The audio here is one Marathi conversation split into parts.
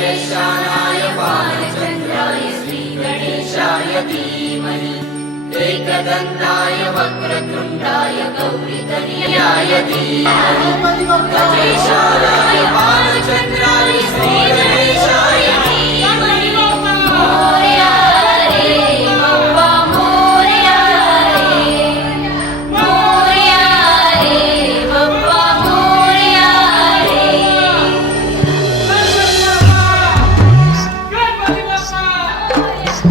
ज्येष्ठानाय बालचन्द्राय श्रीगणेशाय धीमहि एकदन्ताय वक्रतुण्डाय गौरीतनयाय धीमहि गजेशानाय बालचन्द्राय श्रीगणेशाय धीमहि मोरया रे बप्पा मोरया रे मोरया रे बप्पा मोरया रे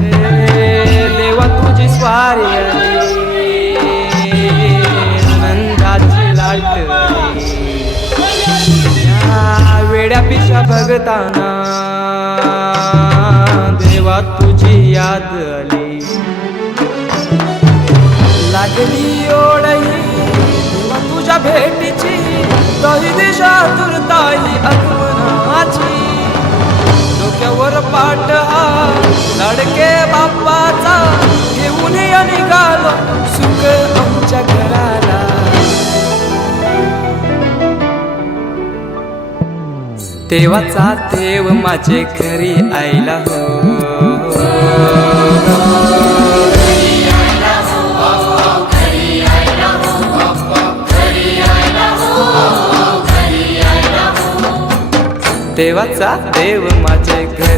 देवा तुझी स्वारी आनंदाची लाट वेड्या पिशा भगताना देवा तुझी याद आली लागली ओढई देवा तुझ्या भेटीची तही दिशा तुरताई आगमनाची डोक्यावर पाट हा लाडके बाप्पाचा घेऊन निघालो सुख आमच्या घराला देवाचा देव माझे घरी आयला हो देवाचा देव माझे घरी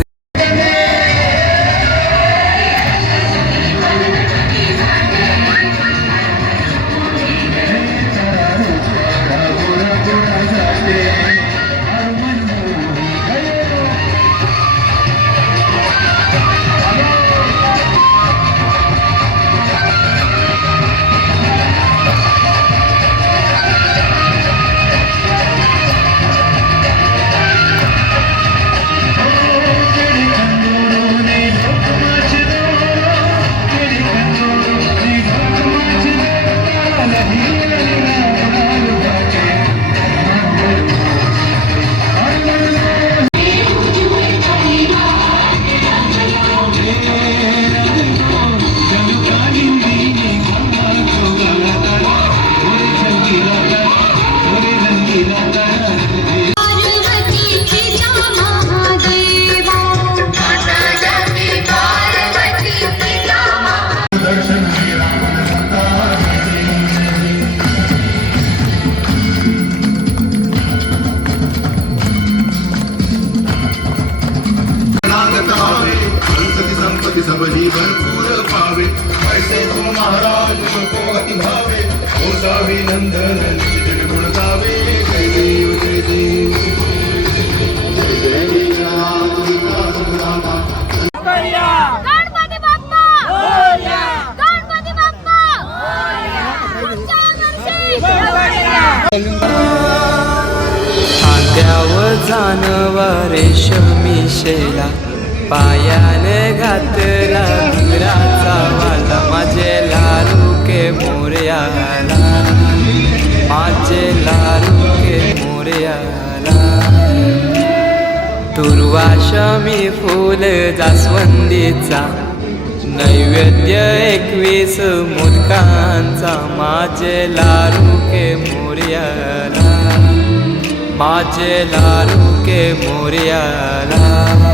सबली भरपूर पावे ऐसे तो महाराज को अति भावे गोसावी नंदन निज गुण गावे जय देव जय देव गणपती बाप्पा मोरया गणपती बाप्पा मोरया खांद्यावर जानवर रेशमी शेला पायाने घातला घुंगराचा वाला माझे लाडू के मोरयाला माझे लाडू के मोरयाला दुर्वाशमी फूल जास्वंदीचा नैवेद्य 21 मोदकांचा माझे लाडू के मोरयाला माझे लाडू के मोरयाला